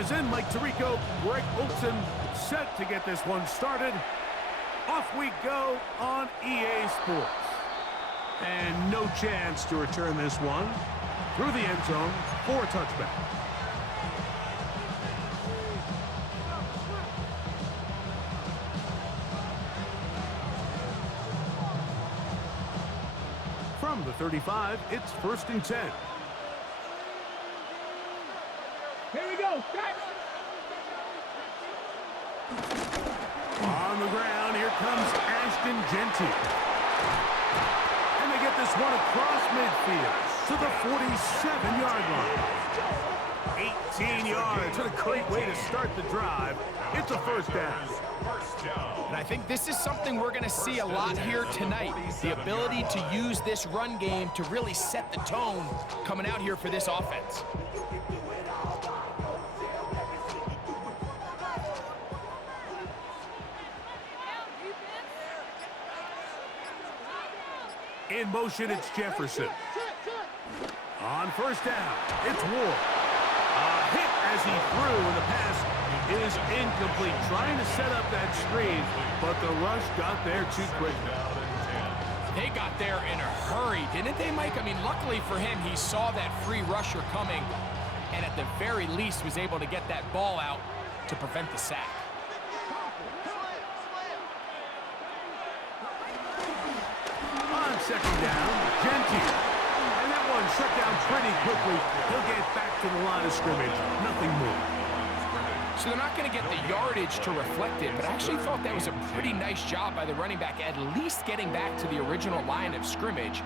is in. Mike Tirico, Greg Olson set to get this one started. Off we go on EA Sports. And no chance to return this one through the end zone for a touchback. From the 35, it's 1st and 10. Here we go. On the ground, here comes Ashton Genty. And they get this one across midfield to the 47-yard line. 18 yards. What a great way to start the drive. It's a first down. And I think this is something we're going to see a lot here tonight. The ability to use this run game to really set the tone coming out here for this offense. In motion, it's Jefferson. On first down, it's Ward. A hit as he threw, and the pass is incomplete. Trying to set up that screen, but the rush got there too quick. They got there in a hurry, didn't they, Mike? I mean, luckily for him, he saw that free rusher coming, and at the very least was able to get that ball out to prevent the sack. On second down, Genty. And that one shut down pretty quickly. He'll get back to the line of scrimmage. Nothing more. So they're not going to get the yardage to reflect it, but I actually thought that was a pretty nice job by the running back, at least getting back to the original line of scrimmage.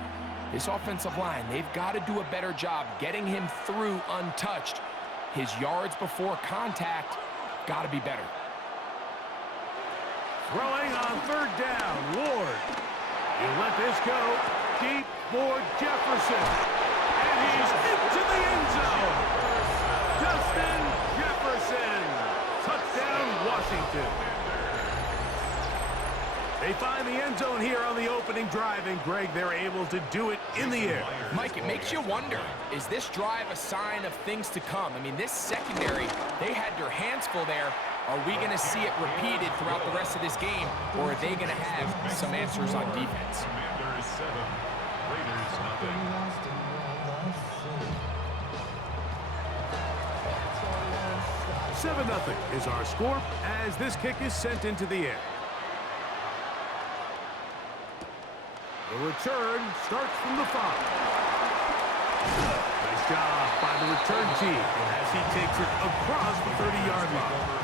This offensive line, they've got to do a better job getting him through untouched. His yards before contact got to be better. Throwing on third down, Ward. You let this go deep for Jefferson. And he's into the end zone. Justin Jefferson. Touchdown, Washington. They find the end zone here on the opening drive, and Greg, they're able to do it in the air. Mike, it makes you wonder, is this drive a sign of things to come? I mean, this secondary, they had their hands full there. Are we going to see it repeated throughout the rest of this game, or are they going to have some answers on defense? 7-0 is our score as this kick is sent into the air. The return starts from the 5. Nice job by the return team as he takes it across the 30-yard line.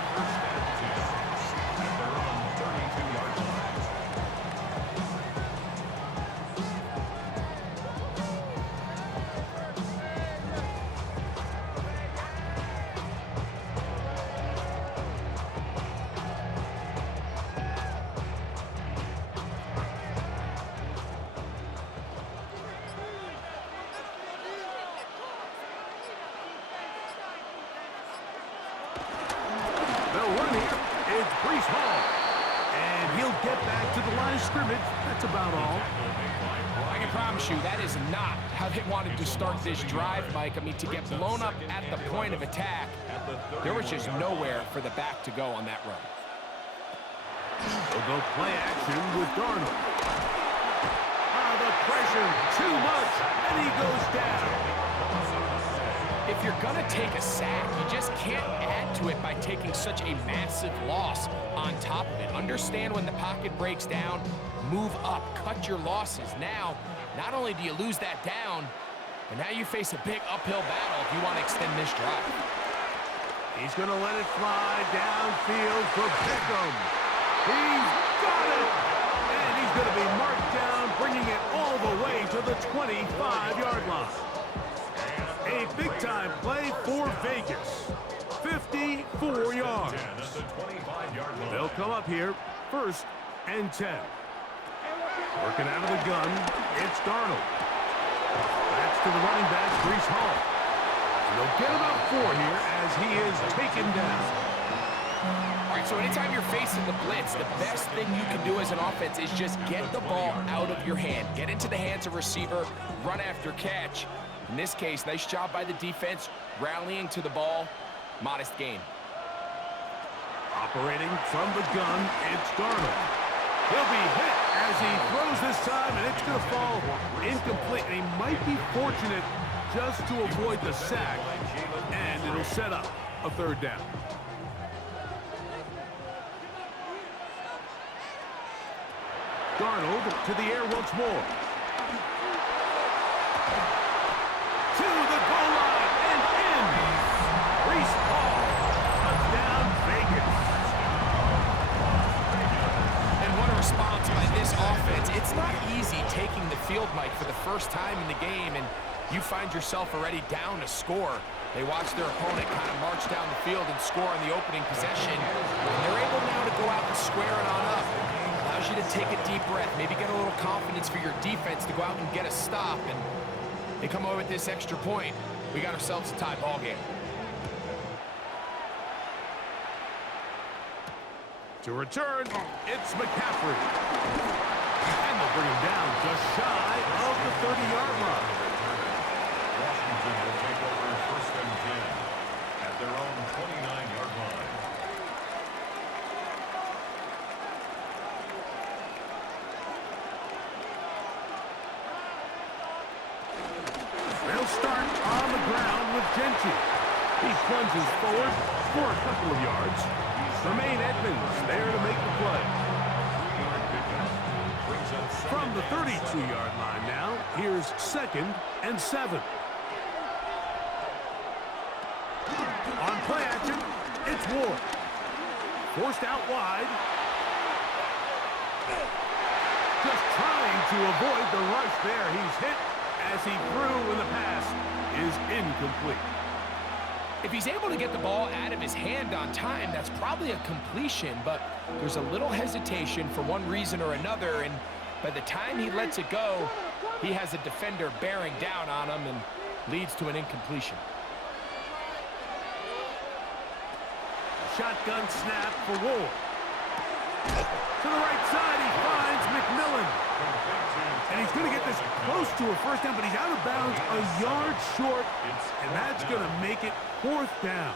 That's about all. I can promise you that is not how they wanted to start this drive, Mike. I mean, to get blown up at the point of attack, there was just nowhere for the back to go on that run. They'll go play action with Darnold. The pressure, too much, and he goes down. If you're going to take a sack, you just can't add to it by taking such a massive loss on top of it. Understand when the pocket breaks down, move up, cut your losses. Now, not only do you lose that down, but now you face a big uphill battle if you want to extend this drive. He's going to let it fly downfield for Beckham. He's got it! And he's going to be marked down, bringing it all the way to the 25-yard line. A big-time play for Vegas. 54 yards. They'll come up here, 1st and 10. Working out of the gun, it's Darnold. That's to the running back, Breece Hall. And they'll get about 4 here as he is taken down. All right, so anytime you're facing the blitz, the best thing you can do as an offense is just get the ball out of your hand. Get into the hands of receiver, run after catch. In this case, nice job by the defense, rallying to the ball. modest gain. Operating from the gun, it's Darnold. He'll be hit as he throws this time, and it's going to fall incomplete. And he might be fortunate just to avoid the sack, and it'll set up a third down. Darnold to the air once more. To the goal line and in. Reese Hall. Touchdown, Vegas. And what a response by this offense. It's not easy taking the field, Mike, for the first time in the game, and you find yourself already down a score. They watch their opponent kind of march down the field and score on the opening possession. And they're able now to go out and square it on up. Allows you to take a deep breath, maybe get a little confidence for your defense to go out and get a stop. And they come away with this extra point. We got ourselves a tie ball game. To return, it's McCaffrey. And they'll bring him down just shy of the 30-yard line. Washington will take over 1st and 10 at their own 29-yard line. They'll start on the ground with Gentry. He plunges forward for a couple of yards. Tremaine Edmonds there to make the play. From the 32-yard line now, here's 2nd and 7. On play action, it's Ward. Forced out wide. Just trying to avoid the rush there. He's hit as he threw, and the pass is incomplete. If he's able to get the ball out of his hand on time, that's probably a completion, but there's a little hesitation for one reason or another, and by the time he lets it go, he has a defender bearing down on him and leads to an incompletion. Shotgun snap for Ward. To the right side, he finds McMillan. And he's going to get this close to a first down, but he's out of bounds a yard short, and that's going to make it 4th down.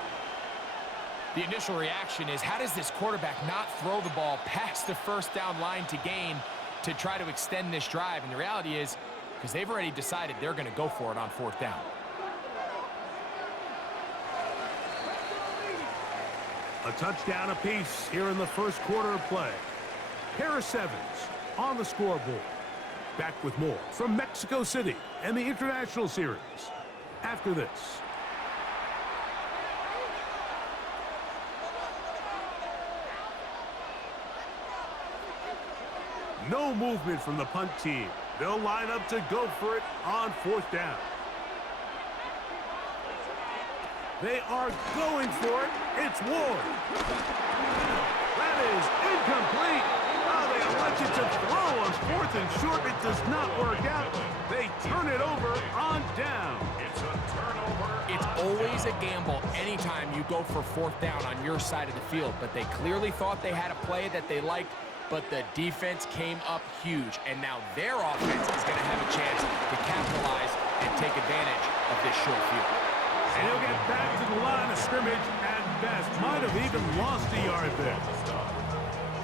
The initial reaction is, how does this quarterback not throw the ball past the first down line to gain to try to extend this drive? And the reality is, because they've already decided they're going to go for it on 4th down. A touchdown apiece here in the first quarter of play. Pair of 7s on the scoreboard. Back with more from Mexico City and the International Series after this. No movement from the punt team. They'll line up to go for it on 4th down. They are going for it. It's Ward. That is incomplete. Oh, they elected to throw on 4th and short. It does not work out. They turn it over on down. It's a turnover. It's always a gamble anytime you go for 4th down on your side of the field, but they clearly thought they had a play that they liked, but the defense came up huge, and now their offense is going to have a chance to capitalize and take advantage of this short field. And he'll get back to the line of scrimmage at best. Might have even lost a yard there.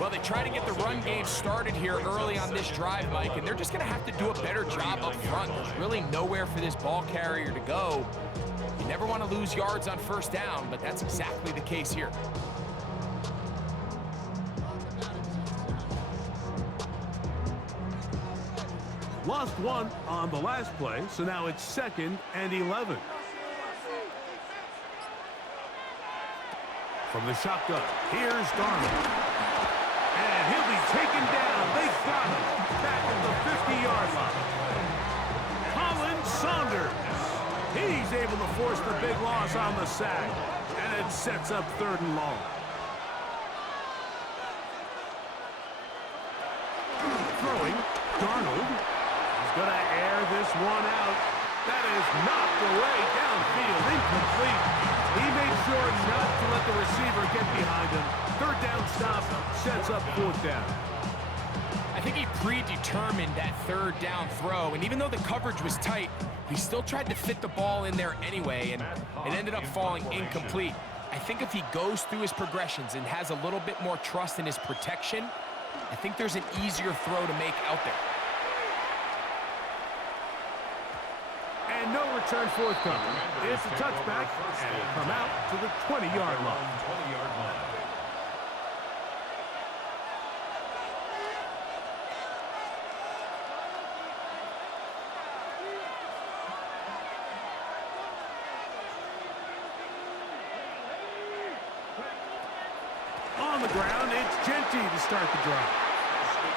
Well, they try to get the run game started here early on this drive, Mike, and they're just going to have to do a better job up front. There's really nowhere for this ball carrier to go. You never want to lose yards on 1st down, but that's exactly the case here. Lost one on the last play, so now it's 2nd and 11. From the shotgun, here's Darnold. And he'll be taken down. They got him back at the 50-yard line. Colin Saunders. He's able to force the big loss on the sack. And it sets up 3rd and long. Throwing, Darnold. He's going to air this one out. That is knocked away downfield, incomplete. He made sure not to let the receiver get behind him. 3rd down stop sets up 4th down. I think he predetermined that 3rd down throw, and even though the coverage was tight, he still tried to fit the ball in there anyway, and it ended up falling incomplete. I think if he goes through his progressions and has a little bit more trust in his protection, I think there's an easier throw to make out there. And no return forthcoming. It's a touchback, and will come out to the 20-yard line. 20-yard line. On the ground, it's Genty to start the drive.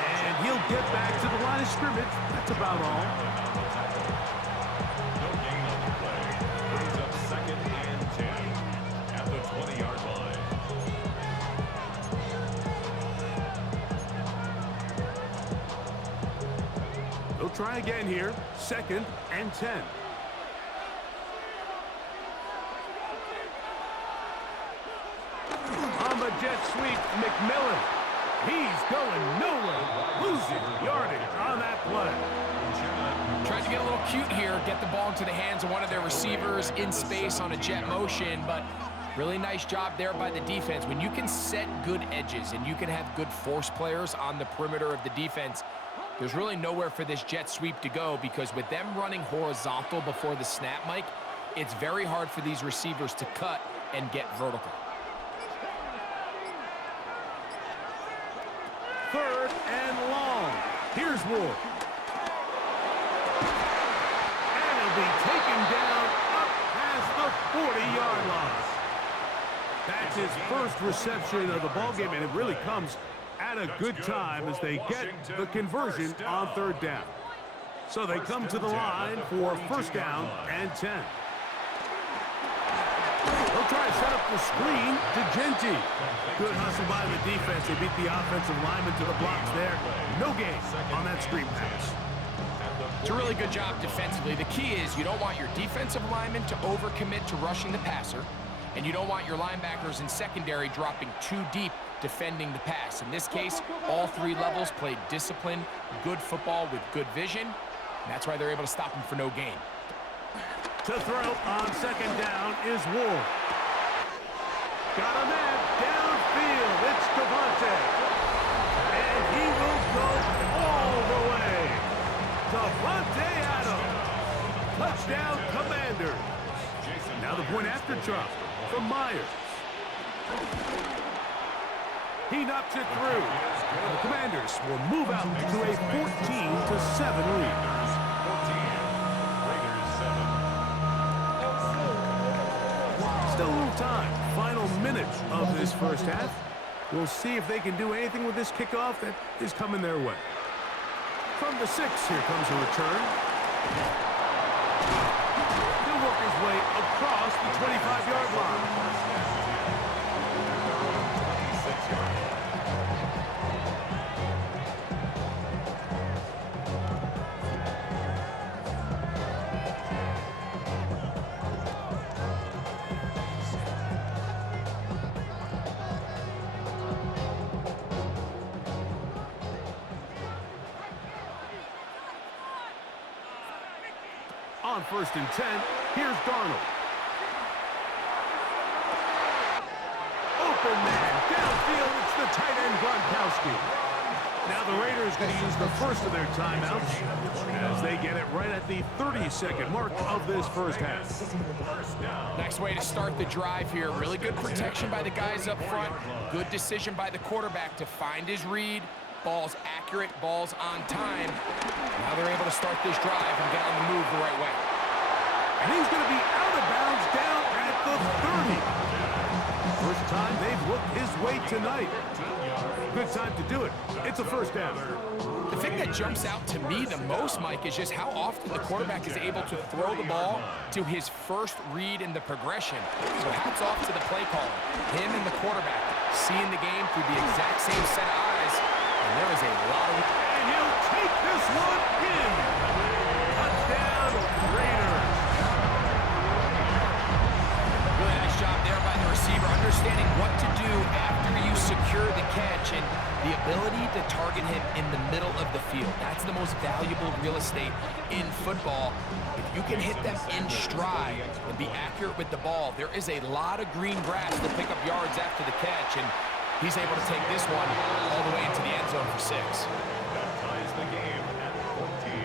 And he'll get back to the line of scrimmage. That's about all. No gain on the play. Brings up 2nd and 10 at the 20-yard line. They'll try again here. 2nd and 10. On the jet sweep, McMillan. He's going nowhere. Losing yardage on that play. Trying to get a little cute here, get the ball into the hands of one of their receivers in space on a jet motion, but really nice job there by the defense. When you can set good edges and you can have good force players on the perimeter of the defense, there's really nowhere for this jet sweep to go, because with them running horizontal before the snap, Mike, it's very hard for these receivers to cut and get vertical. 3rd and long. Here's Ward. And he'll be taken down up past the 40-yard line. That's his first reception of the ballgame, and it really comes at a good time as they get the conversion on 3rd down. So they come to the line for 1st down and 10. They'll try to set up the screen to Genty. Good hustle by the defense. They beat the offensive lineman to the blocks there. No gain on that screen pass. It's a really good job defensively. The key is you don't want your defensive linemen to overcommit to rushing the passer, and you don't want your linebackers in secondary dropping too deep defending the pass. In this case, all 3 levels played disciplined, good football with good vision. And that's why they're able to stop him for no gain. To throw on 2nd down is Ward. Got a man downfield. It's Devontae. And he will go all the way. Devontae Adams. Touchdown, Commanders. Now the point after drop from Myers. He knocks it through. The Commanders will move out to a 14-7 lead. Still a little time. Final minutes of this first half. We'll see if they can do anything with this kickoff that is coming their way. From the 6, here comes a return. He'll work his way across the 25-yard line. On 1st and 10, here's Darnold. Open man, downfield, it's the tight end Gronkowski. Now the Raiders going to use the first of their timeouts as they get it right at the 30-second mark of this first half. Nice way to start the drive here. Really good protection by the guys up front. Good decision by the quarterback to find his read. Ball's accurate, ball's on time. Now they're able to start this drive and get on the move the right way. And he's going to be out of bounds down at the 30. First time they've looked his way tonight. Good time to do it. It's a 1st down. The thing that jumps out to me the most, Mike, is just how often the quarterback is able to throw the ball to his first read in the progression. So hats off to the play caller. Him and the quarterback seeing the game through the exact same set of eyes. And there is a lot of... And he'll take this one in. Touchdown, Raiders. Really nice job there by the receiver, understanding what to do after you secure the catch and the ability to target him in the middle of the field. That's the most valuable real estate in football. If you can hit them in stride and be accurate with the ball, there is a lot of green grass to pick up yards after the catch, and he's able to take this one all the way into the end zone for 6. That ties the game at 14.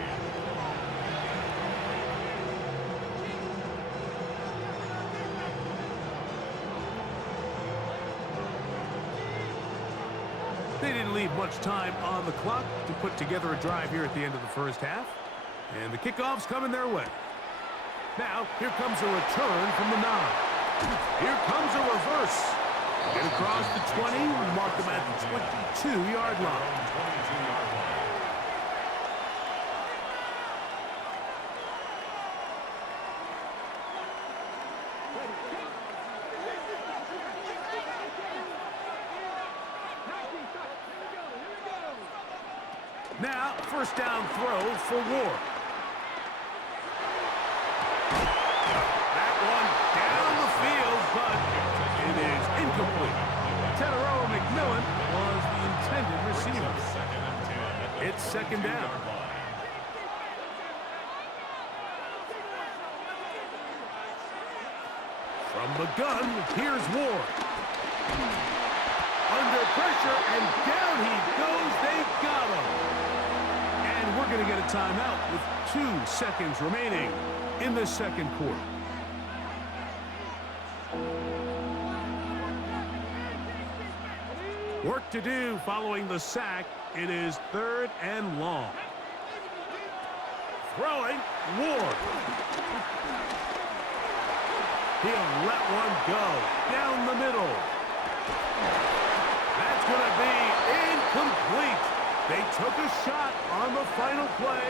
They didn't leave much time on the clock to put together a drive here at the end of the first half. And the kickoff's coming their way. Now, here comes a return from the 9. Here comes a reverse. Get across the 20, mark them at the 22-yard line. 22-yard line. Now, first down throw for Ward. That one down the field, but it is incomplete. Tedero McMillan was the intended receiver. It's second down. From the gun, here's Ward. Under pressure, and down he goes. They got him. And we're going to get a timeout with 2 seconds remaining in the second quarter. Work to do following the sack. It is 3rd and long. Throwing, Ward. He'll let one go down the middle. That's going to be incomplete. They took a shot on the final play.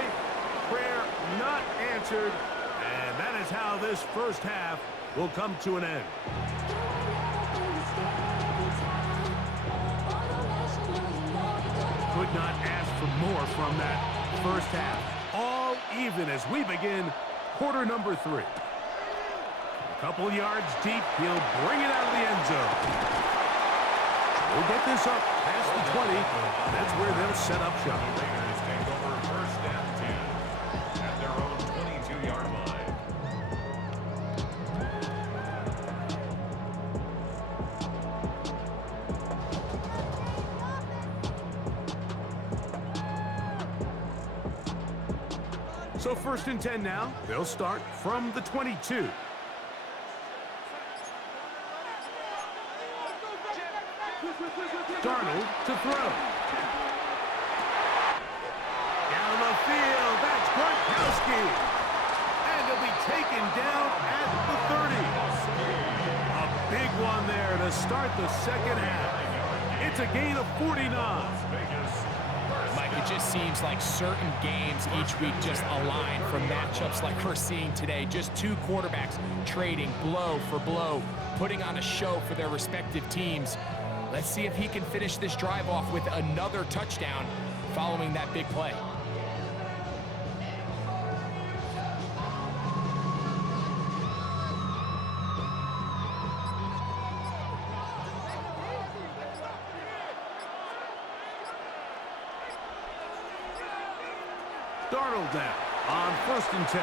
Prayer not answered. And that is how this first half will come to an end. Could not ask for more from that first half. All even as we begin quarter number 3. A couple yards deep. He'll bring it out of the end zone. We'll get this up past the 20. That's where they'll set up shop. The Raiders take over first and 10 at their own 22-yard line. So first and 10 now. They'll start from the 22. Darnold to throw. Down the field, that's Gronkowski. And he'll be taken down at the 30. A big one there to start the second half. It's a gain of 49. Mike, it just seems like certain games each week just align from matchups like we're seeing today. Just 2 quarterbacks trading blow for blow, putting on a show for their respective teams. Let's see if he can finish this drive off with another touchdown following that big play. Darnold down on first and 10.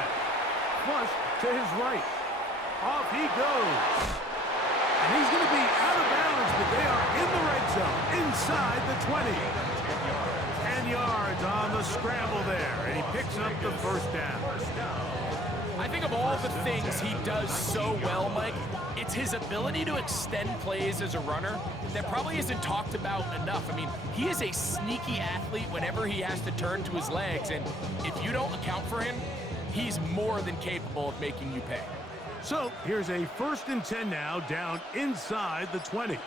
Flush to his right. Off he goes. And he's going to be out of bounds, but they are in the red zone, inside the 20. 10 yards on the scramble there, and he picks up the first down. I think of all the things he does so well, Mike, it's his ability to extend plays as a runner that probably isn't talked about enough. I mean, he is a sneaky athlete whenever he has to turn to his legs, and if you don't account for him, he's more than capable of making you pay. So here's a first and 10 now, down inside the 20.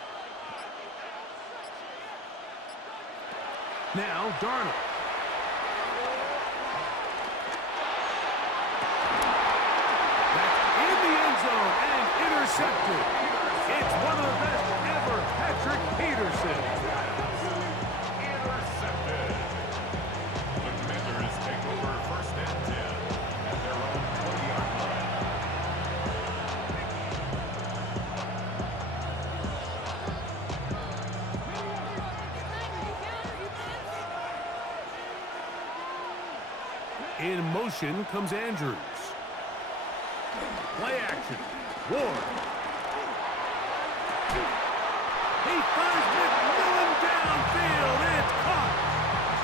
Now Darnold. That's in the end zone and intercepted. It's one of the best ever, Patrick Peterson. Intercepted. The Commanders take over first and 10 at their own 20-yard line. In motion comes Andrews. Play action. Ward. He finds McMillan downfield. It's caught.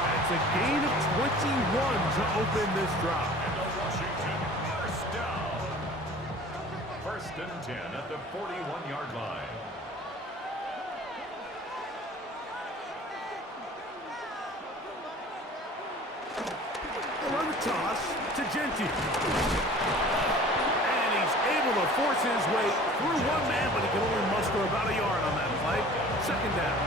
That's a gain of 21 to open this drive. Washington, first down. First and 10 at the 41-yard line. On the toss to Genty. And he's able to force his way through one man, but he can only muster about a yard on that play. Second down.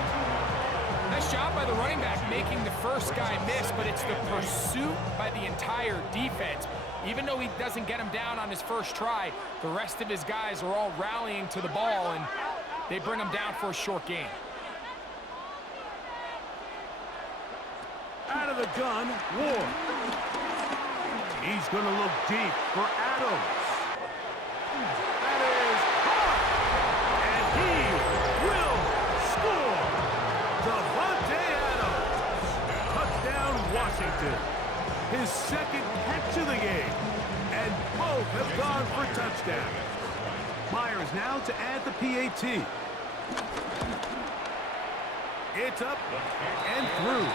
Nice job by the running back making the first guy miss, but it's the pursuit by the entire defense. Even though he doesn't get him down on his first try, the rest of his guys are all rallying to the ball, and they bring him down for a short gain. Out of the gun, Ward. He's going to look deep for Adams. That is caught. And he will score. Devontae Adams. Touchdown, Washington. His second catch of the game. And both have gone for touchdowns. Myers now to add the PAT. It's up and through.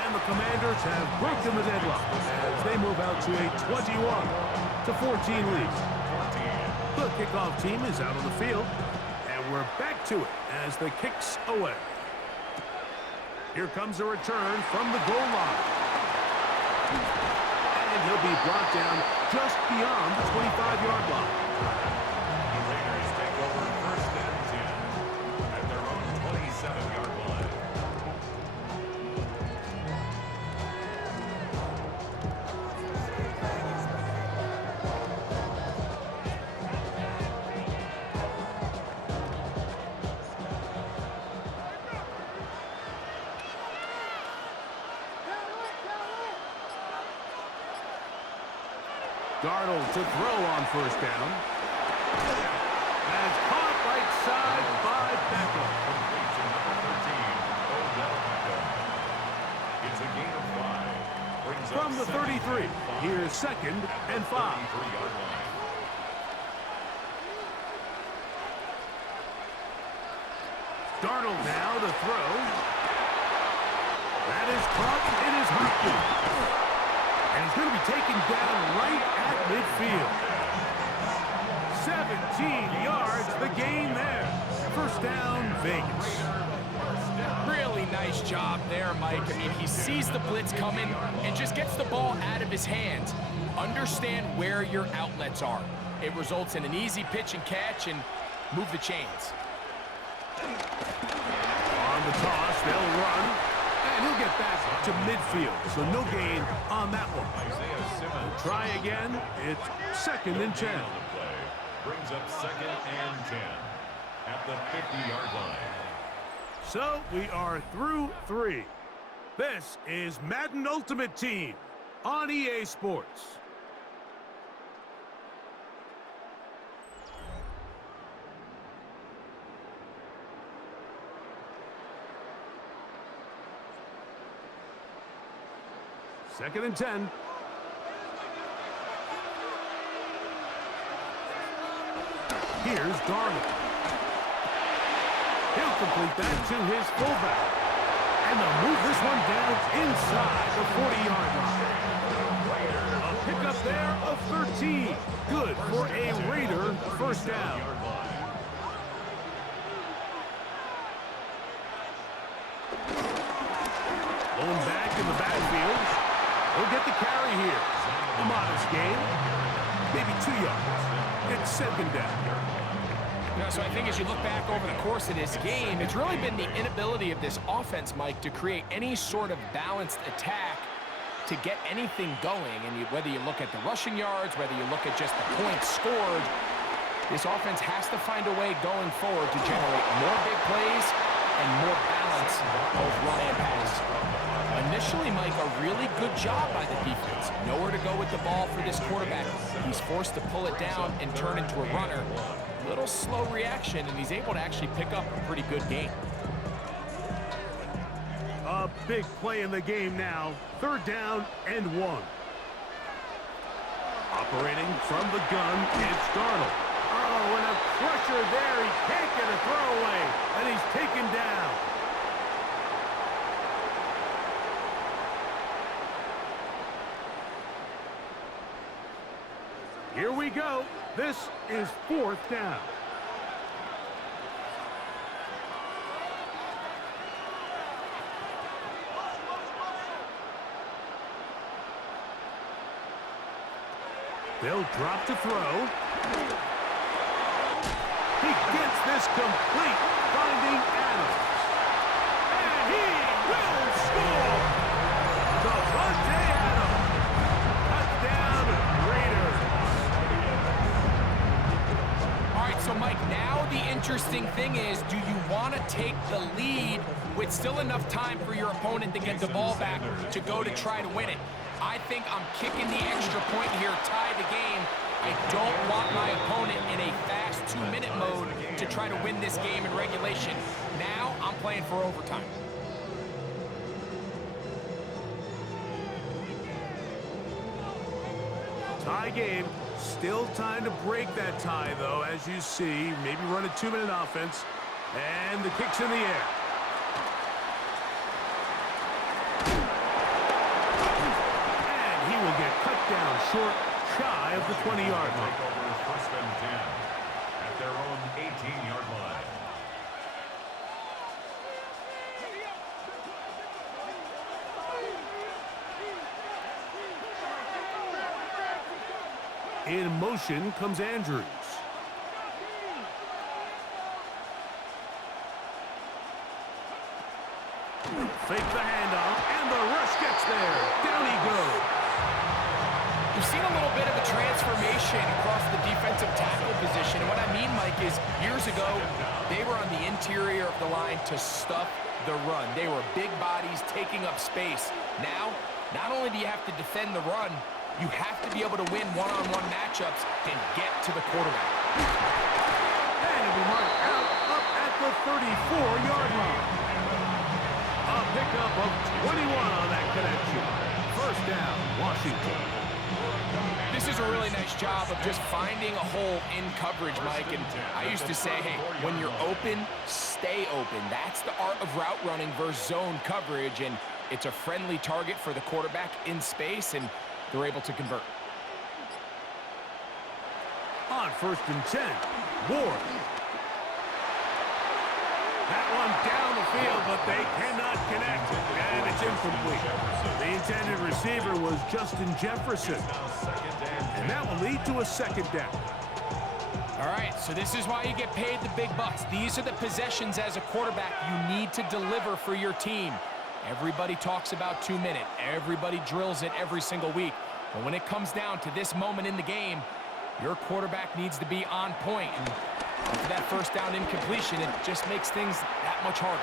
And the Commanders have broken the deadlock as they move out to a 21-14 lead. The kickoff team is out on the field, and we're back to it as the kick's away. Here comes a return from the goal line. And he'll be brought down just beyond the 25-yard line. The Raiders take over first and 10 at their own 27-yard line. Darnold to throw on first down. And it's caught right side by Beckham. Complete to number 13, Odell Beckham. It's a gain of 5. Brings up From the 33, here's second and 5. 33-yard line. Darnold now to throw. That is caught in his Hopkins. And he's going to be taken down right at midfield. 17 yards, the gain there. First down, Vegas. Really nice job there, Mike. I mean, he sees the blitz coming and just gets the ball out of his hands. Understand where your outlets are. It results in an easy pitch and catch and move the chains. On the toss, they'll run. And he'll get back to midfield, so no gain on that one. Isaiah Simmons. Try again. It's second and 10. On the play. Brings up second and 10 at the 50-yard line. So we are through 3. This is Madden Ultimate Team on EA Sports. Second and 10. Here's Darnold. He'll complete that to his fullback. And they'll move this one down inside the 40-yard line. A pickup there of 13. Good for a Raider first down. Blown back in the backfield. He'll get the carry here. A modest gain. Maybe 2 yards. It's second down. So I think as you look back over the course of this game, it's really been the inability of this offense, Mike, to create any sort of balanced attack to get anything going. And whether you look at the rushing yards, whether you look at just the points scored, this offense has to find a way going forward to generate more big plays and more balance both run and pass. Initially, Mike, a really good job by the defense. Nowhere to go with the ball for this quarterback. He's forced to pull it down and turn into a runner. Little slow reaction, and he's able to actually pick up a pretty good gain. A big play in the game now. Third down and 1. Operating from the gun, it's Darnold. Oh, and a crusher there. He can't get a throwaway, and he's taken down. Here we go. This is 4th down. They'll drop to throw. He gets this complete, finding Adams. And he will score! Davante Adams. Touchdown, Raiders. All right, so Mike, now the interesting thing is, do you want to take the lead with still enough time for your opponent to get the ball back to go to try to win it? I think I'm kicking the extra point here, tie the game. I don't want my opponent in a fast 2-minute mode to try to win this game in regulation. Now I'm playing for overtime. Tie game. Still time to break that tie, though, as you see. Maybe run a 2-minute offense. And the kick's in the air. And he will get cut down short, shy of the 20-yard line. Take over 1st and 10 at their own 18-yard line. In motion comes Andrews. Fake the handoff, and the rush gets there. Down he goes. We've seen a little bit of a transformation across the defensive tackle position. And what I mean, Mike, is years ago, they were on the interior of the line to stuff the run. They were big bodies taking up space. Now, not only do you have to defend the run, you have to be able to win one-on-one matchups and get to the quarterback. And it'll be marked out up at the 34-yard line. A pickup of 21 on that connection. 1st down, Washington. This is a really nice job of just finding a hole in coverage, Mike. And I used to say, hey, when you're open, stay open. That's the art of route running versus zone coverage. And it's a friendly target for the quarterback in space, and they're able to convert. On 1st and 10, Ward. That one down the field, but they cannot connect, and it's incomplete. The intended receiver was Justin Jefferson, and that will lead to a 2nd down. All right, so this is why you get paid the big bucks. These are the possessions as a quarterback you need to deliver for your team. Everybody talks about 2-minute. Everybody drills it every single week. But when it comes down to this moment in the game, your quarterback needs to be on point. And after that 1st down incompletion, it just makes things that much harder.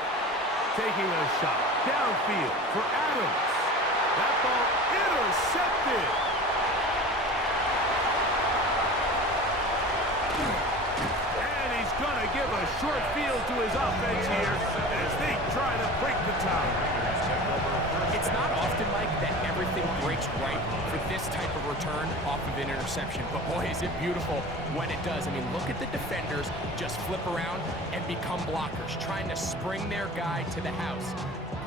Taking a shot downfield for Adams. That ball intercepted. And he's going to give a short field to his offense here as they try to break the tie. It's not often, Mike, that everything breaks right for this type of return off of an interception. But boy, is it beautiful when it does. I mean, look at the defenders just flip around and become blockers, trying to spring their guy to the house.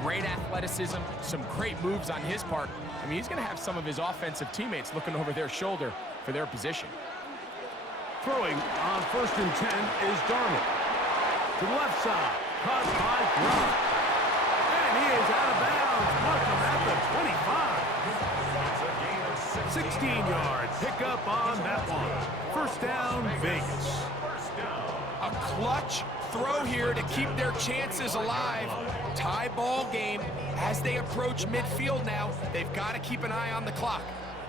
Great athleticism, some great moves on his part. I mean, he's going to have some of his offensive teammates looking over their shoulder for their position. Throwing on 1st and 10 is Darnold. To the left side, caught by Gronk. And he is out of bounds. Mark him at the 25. 16 yards. Pick up on that one. 1st down, Vegas. A clutch throw here to keep their chances alive. Tie ball game as they approach midfield now. They've got to keep an eye on the clock.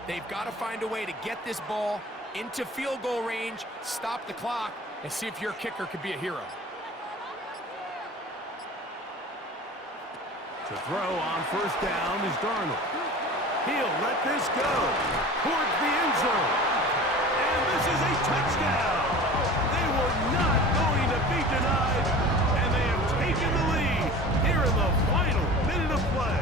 They've got to find a way to get this ball into field goal range, stop the clock, and see if your kicker could be a hero. To throw on 1st down is Darnold. He'll let this go towards the end zone. And this is a touchdown. They were not going to be denied, and they have taken the lead here in the final minute of play.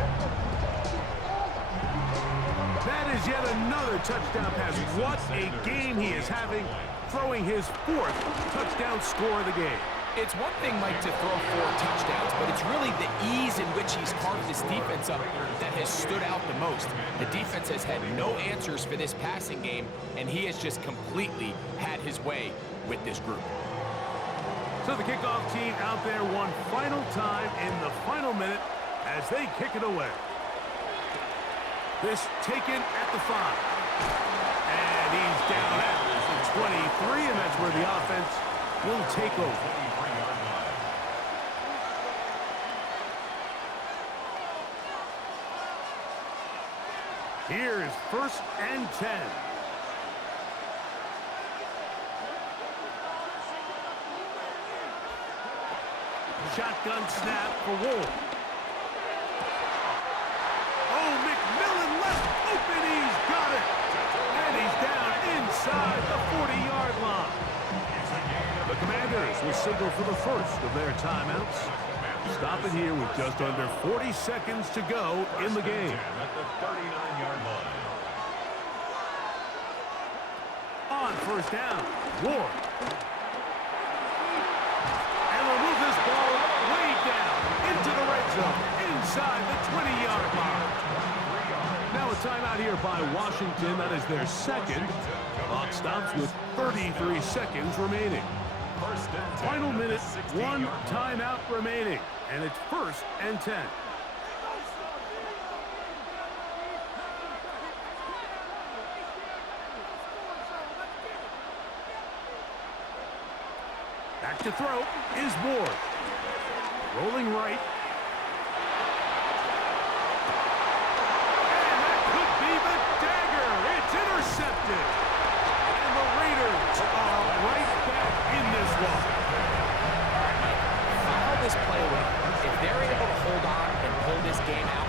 That is yet another touchdown pass. What a game he is having, throwing his 4th touchdown score of the game. It's one thing, Mike, to throw 4 touchdowns, but it's really the ease in which he's carved this defense up that has stood out the most. The defense has had no answers for this passing game, and he has just completely had his way with this group. So the kickoff team out there one final time in the final minute as they kick it away. This taken at the 5. And he's down at the 23, and that's where the offense will take over. Here's 1st and 10. Shotgun snap for Wall. Oh, McMillan left open. He's got it. And he's down inside the 40-yard line. The Commanders will signal for the first of their timeouts. Stop it here with just under 40 seconds to go in the game. At the 39-yard line. On 1st down, Ward. And will move this ball way down into the red zone, inside the 20-yard line. Now a timeout here by Washington. That is their 2nd. Clock stops with 33 seconds remaining. Final minute, 1 timeout remaining. And it's 1st and 10. Back to throw is Ward. Rolling right. And that could be the dagger. It's intercepted. And the Raiders are right back in this one. Follow this play away. If they're able to hold on and pull this game out,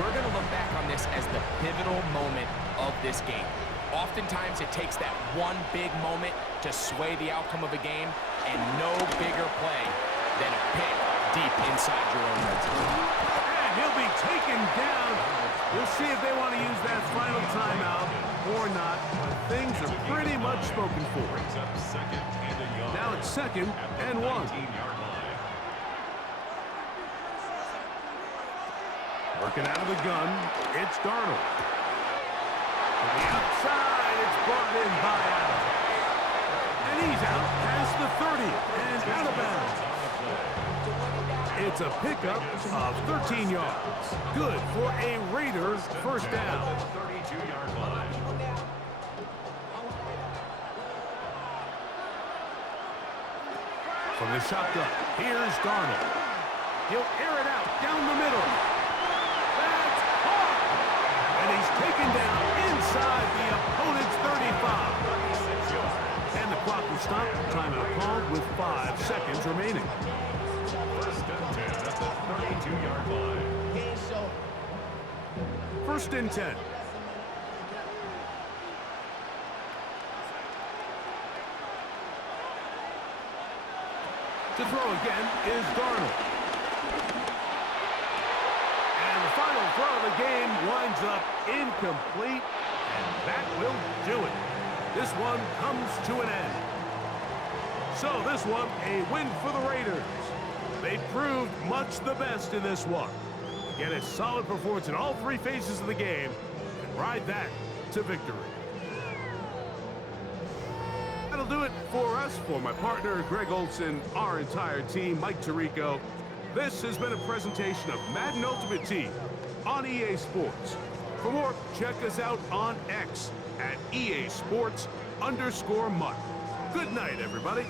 we're going to look back on this as the pivotal moment of this game. Oftentimes, it takes that one big moment to sway the outcome of a game, and no bigger play than a pick deep inside your own red zone. And he'll be taken down. We'll see if they want to use that final timeout or not, but things are pretty much spoken for. Now it's 2nd and 1. Working out of the gun, it's Darnold. To the outside, it's brought in by Adams. And he's out past the 30 and out of bounds. It's a pickup of 13 yards. Good for a Raiders 1st down. 32-yard line. From the shotgun, here's Darnold. He'll air it out down the middle. That's caught! And he's taken down inside the opponent's 35. And the clock will stop. Timeout called with 5 seconds remaining. 1st and 10 at the 32-yard line. 1st and 10. To throw again is Darnold. And the final throw of the game winds up incomplete, and that will do it. This one comes to an end. So this one, a win for the Raiders. They proved much the best in this one. Get a solid performance in all 3 phases of the game and ride that to victory. That'll do it for us. For my partner, Greg Olson, our entire team, Mike Tirico, this has been a presentation of Madden Ultimate Team on EA Sports. For more, check us out on X at EA Sports_Mud. Good night, everybody.